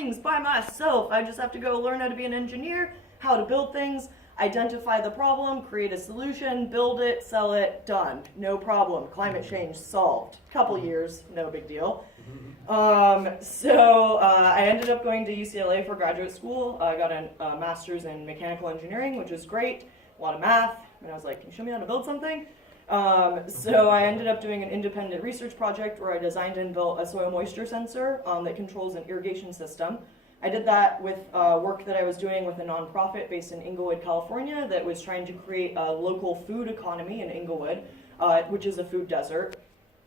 things by myself. I just have to go learn how to be an engineer, how to build things, identify the problem, create a solution, build it, sell it, done. No problem. Climate change solved. Couple years, no big deal. So I ended up going to UCLA for graduate school. I got a master's in mechanical engineering, which was great. A lot of math. And I was like, can you show me how to build something? So I ended up doing an independent research project where I designed and built a soil moisture sensor that controls an irrigation system. I did that with work that I was doing with a nonprofit based in Inglewood, California, that was trying to create a local food economy in Inglewood, which is a food desert.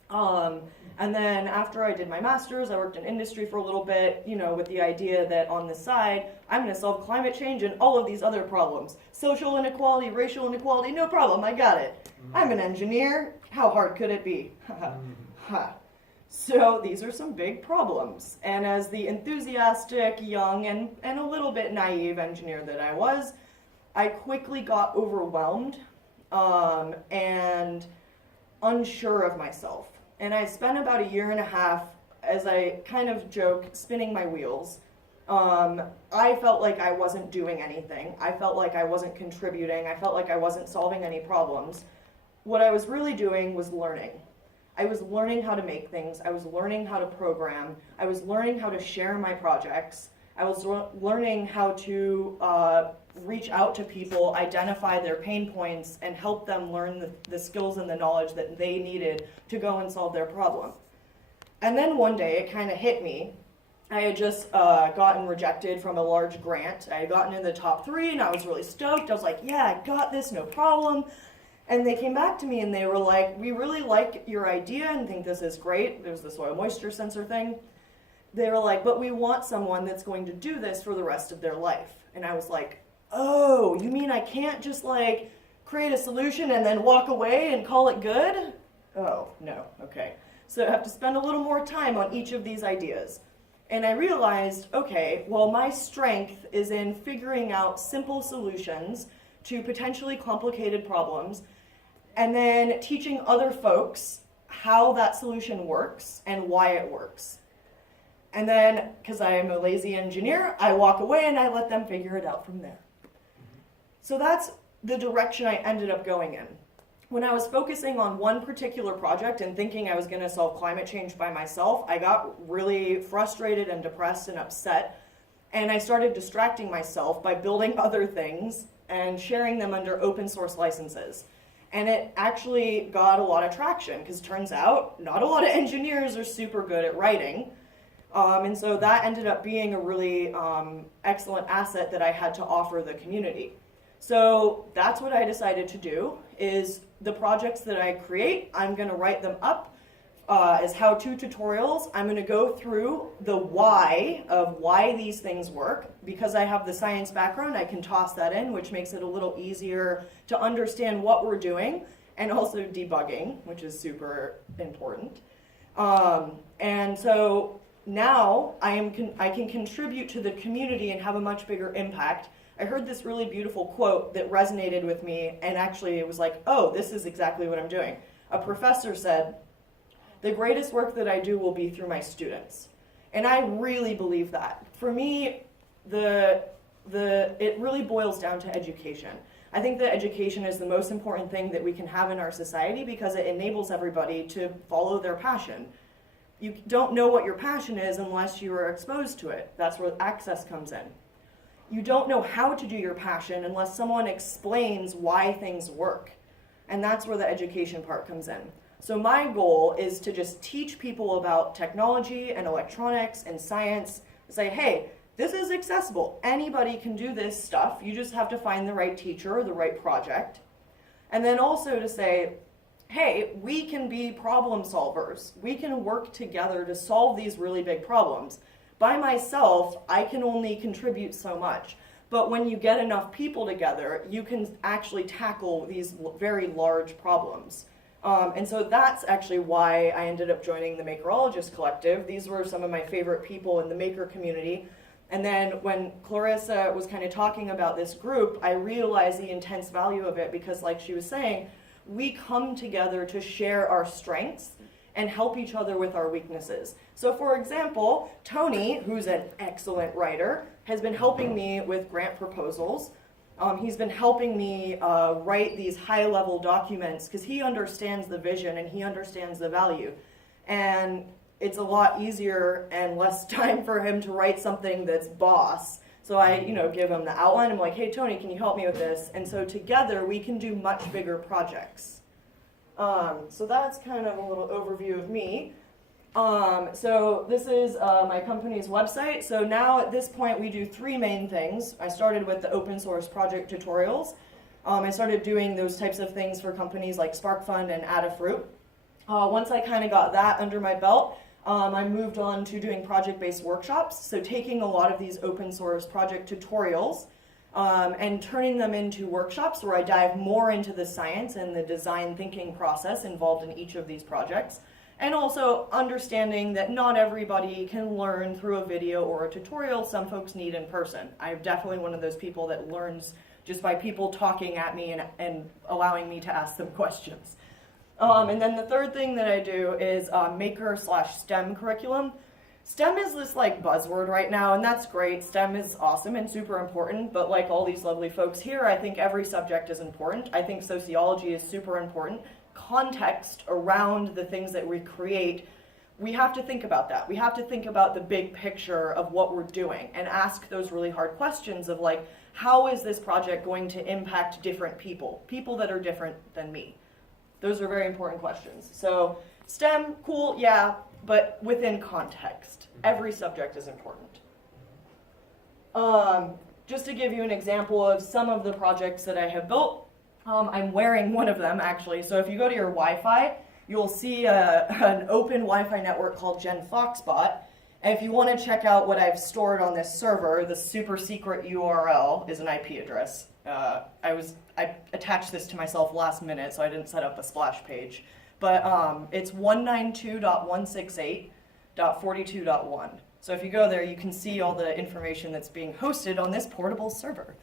And then after I did my master's, I worked in industry for a little bit, you know, with the idea that on the side, I'm going to solve climate change and all of these other problems. Social inequality, racial inequality, no problem, I got it. I'm an engineer, how hard could it be? So these are some big problems. And as the enthusiastic, young, and a little bit naive engineer that I was, I quickly got overwhelmed and unsure of myself. And I spent about a year and a half, as I kind of joke, spinning my wheels. I felt like I wasn't doing anything. I felt like I wasn't contributing. I felt like I wasn't solving any problems. What I was really doing was learning. I was learning how to make things. I was learning how to program. I was learning how to share my projects. I was learning how to reach out to people, identify their pain points, and help them learn the skills and the knowledge that they needed to go and solve their problem. And then one day it kind of hit me. I had just gotten rejected from a large grant. I had gotten in the top 3 and I was really stoked. I was like, yeah, I got this, no problem. And they came back to me and they were like, we really like your idea and think this is great. There's the soil moisture sensor thing. They were like, but we want someone that's going to do this for the rest of their life. And I was like, oh, you mean I can't just like create a solution and then walk away and call it good? Oh, no, okay. So I have to spend a little more time on each of these ideas. And I realized, okay, well, my strength is in figuring out simple solutions to potentially complicated problems, and then teaching other folks how that solution works and why it works. And then, because I am a lazy engineer, I walk away and I let them figure it out from there. So that's the direction I ended up going in. When I was focusing on one particular project and thinking I was going to solve climate change by myself, I got really frustrated and depressed and upset. And I started distracting myself by building other things and sharing them under open source licenses. And it actually got a lot of traction, because turns out not a lot of engineers are super good at writing. And so that ended up being a really excellent asset that I had to offer the community. So that's what I decided to do, is the projects that I create, I'm going to write them up as how-to tutorials. I'm going to go through the why of why these things work. Because I have the science background, I can toss that in, which makes it a little easier to understand what we're doing, and also debugging, which is super important. And so now I can contribute to the community and have a much bigger impact. I heard this really beautiful quote that resonated with me, and actually it was like, oh, this is exactly what I'm doing. A professor said, the greatest work that I do will be through my students. And I really believe that. For me, it really boils down to education. I think that education is the most important thing that we can have in our society, because it enables everybody to follow their passion. You don't know what your passion is unless you are exposed to it. That's where access comes in. You don't know how to do your passion unless someone explains why things work. And that's where the education part comes in. So my goal is to just teach people about technology and electronics and science. Say, hey, this is accessible. Anybody can do this stuff. You just have to find the right teacher or the right project. And then also to say, hey, we can be problem solvers. We can work together to solve these really big problems. By myself, I can only contribute so much. But when you get enough people together, you can actually tackle these very large problems. And so that's actually why I ended up joining the Makerologist collective. These were some of my favorite people in the maker community. And then when Clarissa was kind of talking about this group, I realized the intense value of it, because like she was saying, we come together to share our strengths and help each other with our weaknesses. So for example, Tony, who's an excellent writer, has been helping me with grant proposals. He's been helping me write these high-level documents because he understands the vision and he understands the value. And it's a lot easier and less time for him to write something that's boss. So I, give him the outline. I'm like, hey, Tony, can you help me with this? And so together we can do much bigger projects. So that's kind of a little overview of me. So this is my company's website. So now at this point we do three main things. I started with the open source project tutorials. I started doing those types of things for companies like SparkFund and Adafruit. Once I kind of got that under my belt, I moved on to doing project-based workshops. So taking a lot of these open source project tutorials and turning them into workshops where I dive more into the science and the design thinking process involved in each of these projects. And also understanding that not everybody can learn through a video or a tutorial. Some folks need in person. I'm definitely one of those people that learns just by people talking at me and allowing me to ask them questions. And then the third thing that I do is Maker/STEM curriculum. STEM is this buzzword right now, and that's great. STEM is awesome and super important, but like all these lovely folks here, I think every subject is important. I think sociology is super important. Context around the things that we create, we have to think about that. We have to think about the big picture of what we're doing and ask those really hard questions of how is this project going to impact different people that are different than me? Those are very important questions. So STEM, cool, yeah, but within context. Every subject is important. Just to give you an example of some of the projects that I have built, I'm wearing one of them actually. So if you go to your Wi-Fi, you'll see an open Wi-Fi network called FoxBot. And if you want to check out what I've stored on this server, the super secret URL is an IP address. I attached this to myself last minute, so I didn't set up a splash page. But it's 192.168.42.1. So if you go there, you can see all the information that's being hosted on this portable server.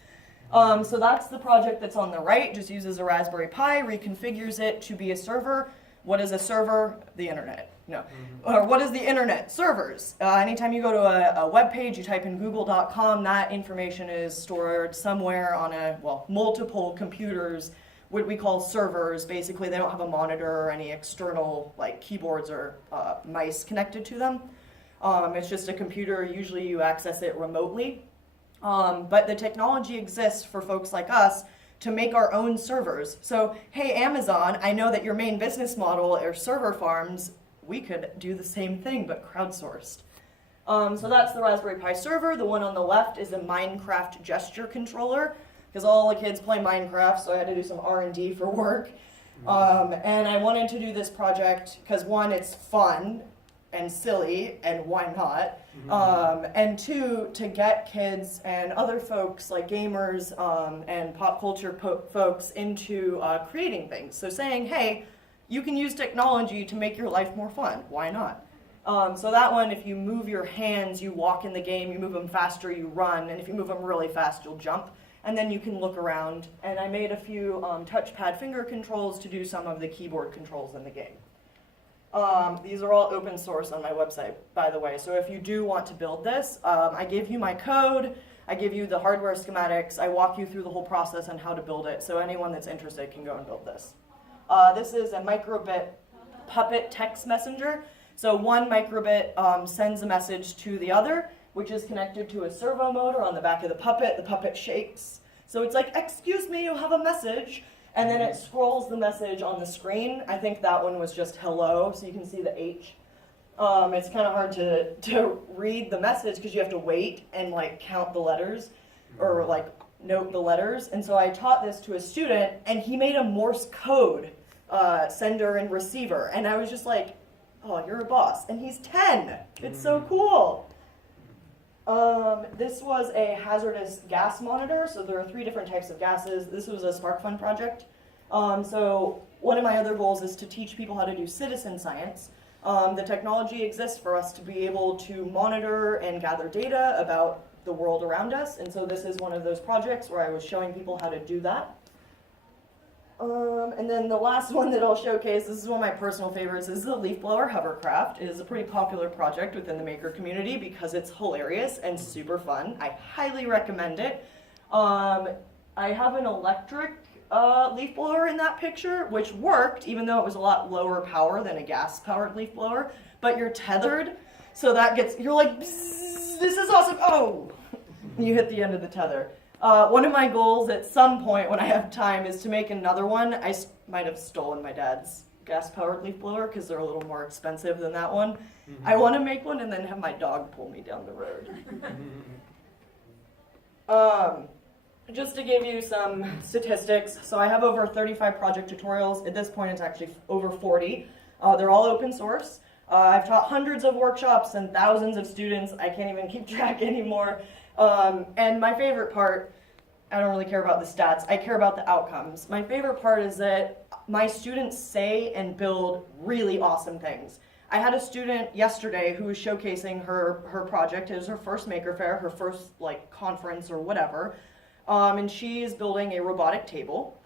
So that's the project that's on the right. Just uses a Raspberry Pi, reconfigures it to be a server. What is a server? The internet. No. Or what is the internet? Servers. Anytime you go to a web page, you type in google.com, that information is stored somewhere on multiple computers, what we call servers. Basically, they don't have a monitor or any external keyboards or mice connected to them. It's just a computer. Usually you access it remotely. But the technology exists for folks like us to make our own servers. So, hey, Amazon, I know that your main business model are server farms. We could do the same thing, but crowdsourced. So that's the Raspberry Pi server. The one on the left is a Minecraft gesture controller, because all the kids play Minecraft, so I had to do some R&D for work. And I wanted to do this project because, one, it's fun and silly, and why not? And two, to get kids and other folks like gamers and pop culture folks into creating things. So saying, hey, you can use technology to make your life more fun. Why not? So that one, if you move your hands, you walk in the game, you move them faster, you run, and if you move them really fast, you'll jump. And then you can look around. And I made a few touchpad finger controls to do some of the keyboard controls in the game. These are all open source on my website, by the way. So if you do want to build this, I give you my code, I give you the hardware schematics, I walk you through the whole process on how to build it, so anyone that's interested can go and build this. This is a microbit puppet text messenger. So one microbit sends a message to the other, which is connected to a servo motor on the back of the puppet shakes. So it's like, excuse me, you have a message. And then it scrolls the message on the screen. I think that one was just hello, so you can see the H. It's kind of hard to read the message because you have to wait and count the letters or note the letters. And so I taught this to a student, and he made a Morse code sender and receiver. And I was just like, oh, you're a boss. And he's 10. It's so cool. This was a hazardous gas monitor. So there are 3 different types of gases. This was a SparkFund project. So one of my other goals is to teach people how to do citizen science. The technology exists for us to be able to monitor and gather data about the world around us. And so this is one of those projects where I was showing people how to do that. And then the last one that I'll showcase, this is one of my personal favorites, is the leaf blower Hovercraft. It is a pretty popular project within the maker community because it's hilarious and super fun. I highly recommend it. I have an electric leaf blower in that picture, which worked, even though it was a lot lower power than a gas-powered leaf blower, but you're tethered, so that gets, you're like, this is awesome, oh! You hit the end of the tether. One of my goals at some point when I have time is to make another one. I might have stolen my dad's gas-powered leaf blower because they're a little more expensive than that one. Mm-hmm. I want to make one and then have my dog pull me down the road. Just to give you some statistics, so I have over 35 project tutorials. At this point, it's actually over 40. They're all open source. I've taught hundreds of workshops and thousands of students. I can't even keep track anymore. And my favorite part, I don't really care about the stats, I care about the outcomes. My favorite part is that my students say and build really awesome things. I had a student yesterday who was showcasing her project. It was her first Maker Faire, her first conference or whatever. And she is building a robotic table.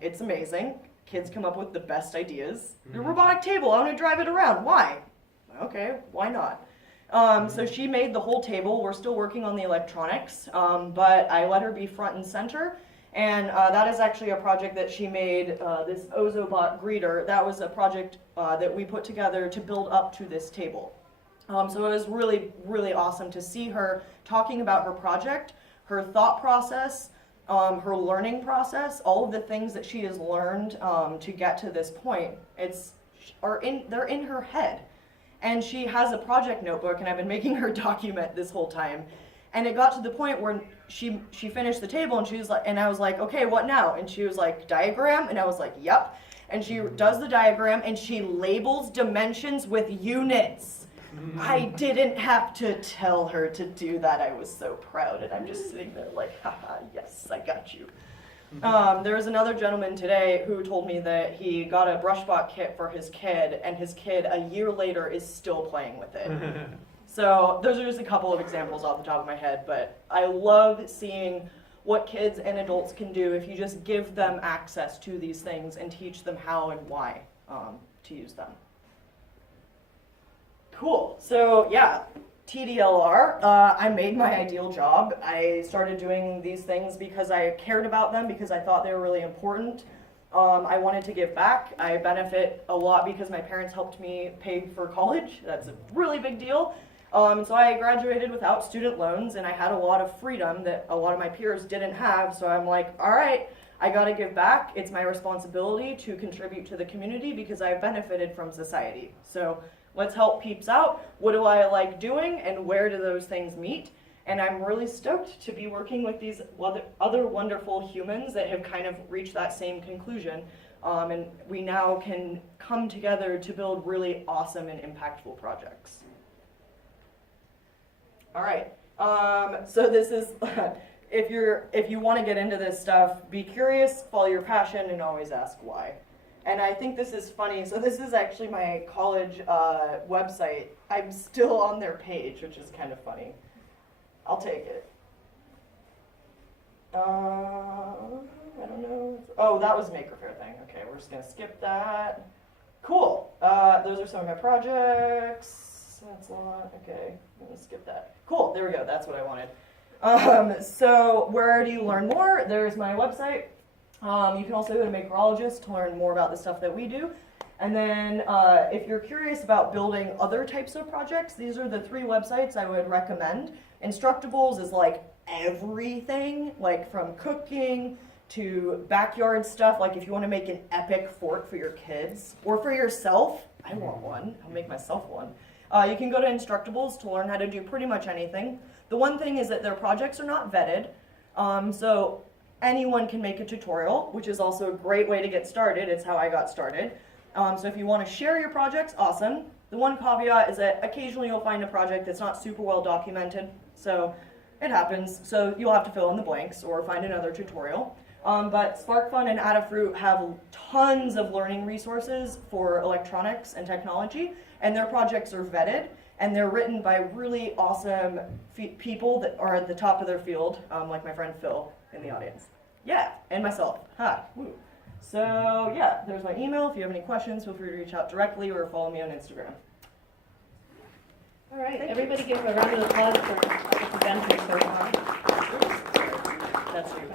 It's amazing. Kids come up with the best ideas. The robotic table, I want to drive it around. Why? Okay, why not? So she made the whole table. We're still working on the electronics, but I let her be front and center. And that is actually a project that she made, this Ozobot greeter. That was a project that we put together to build up to this table. So it was really, really awesome to see her talking about her project, her thought process, her learning process, all of the things that she has learned to get to this point. They're in her head. And she has a project notebook, and I've been making her document this whole time. And it got to the point where she finished the table, and she was like, and I was like, okay, what now? And she was like, diagram? And I was like, yep. And she does the diagram, and she labels dimensions with units. I didn't have to tell her to do that. I was so proud, and I'm just sitting there like, haha, yes, I got you. There was another gentleman today who told me that he got a BrushBot kit for his kid, and his kid a year later is still playing with it. So those are just a couple of examples off the top of my head, but I love seeing what kids and adults can do if you just give them access to these things and teach them how and why to use them. Cool. So yeah, TDLR, I made my ideal job. I started doing these things because I cared about them, because I thought they were really important. I wanted to give back. I benefit a lot because my parents helped me pay for college. That's a really big deal. So I graduated without student loans, and I had a lot of freedom that a lot of my peers didn't have. So I'm like, all right, I got to give back. It's my responsibility to contribute to the community because I've benefited from society. So let's help peeps out. What do I like doing, and where do those things meet? And I'm really stoked to be working with these other wonderful humans that have kind of reached that same conclusion. And we now can come together to build really awesome and impactful projects. All right, so this is, if you want to get into this stuff, be curious, follow your passion, and always ask why. And I think this is funny. So this is actually my college website. I'm still on their page, which is kind of funny. I'll take it. I don't know. Oh, that was Maker Faire thing. Okay, we're just going to skip that. Cool. Those are some of my projects. That's a lot. Okay, I'm going to skip that. Cool. There we go. That's what I wanted. So where do you learn more? There's my website. You can also go to Makerologist to learn more about the stuff that we do. And then if you're curious about building other types of projects, these are the 3 websites I would recommend. Instructables is like everything, like from cooking to backyard stuff. Like if you want to make an epic fort for your kids or for yourself, I want one. I'll make myself one. You can go to Instructables to learn how to do pretty much anything. The one thing is that their projects are not vetted. So anyone can make a tutorial, which is also a great way to get started. It's how I got started. So if you want to share your projects, awesome. The one caveat is that occasionally you'll find a project that's not super well documented. So it happens. So you'll have to fill in the blanks or find another tutorial. But SparkFun and Adafruit have tons of learning resources for electronics and technology, and their projects are vetted, and they're written by really awesome people that are at the top of their field, like my friend Phil in the audience. Yeah, and myself. Ha, woo. So yeah, there's my email. If you have any questions, feel free to reach out directly or follow me on Instagram. All right, everybody give a round of applause for the presenter so far. That's you.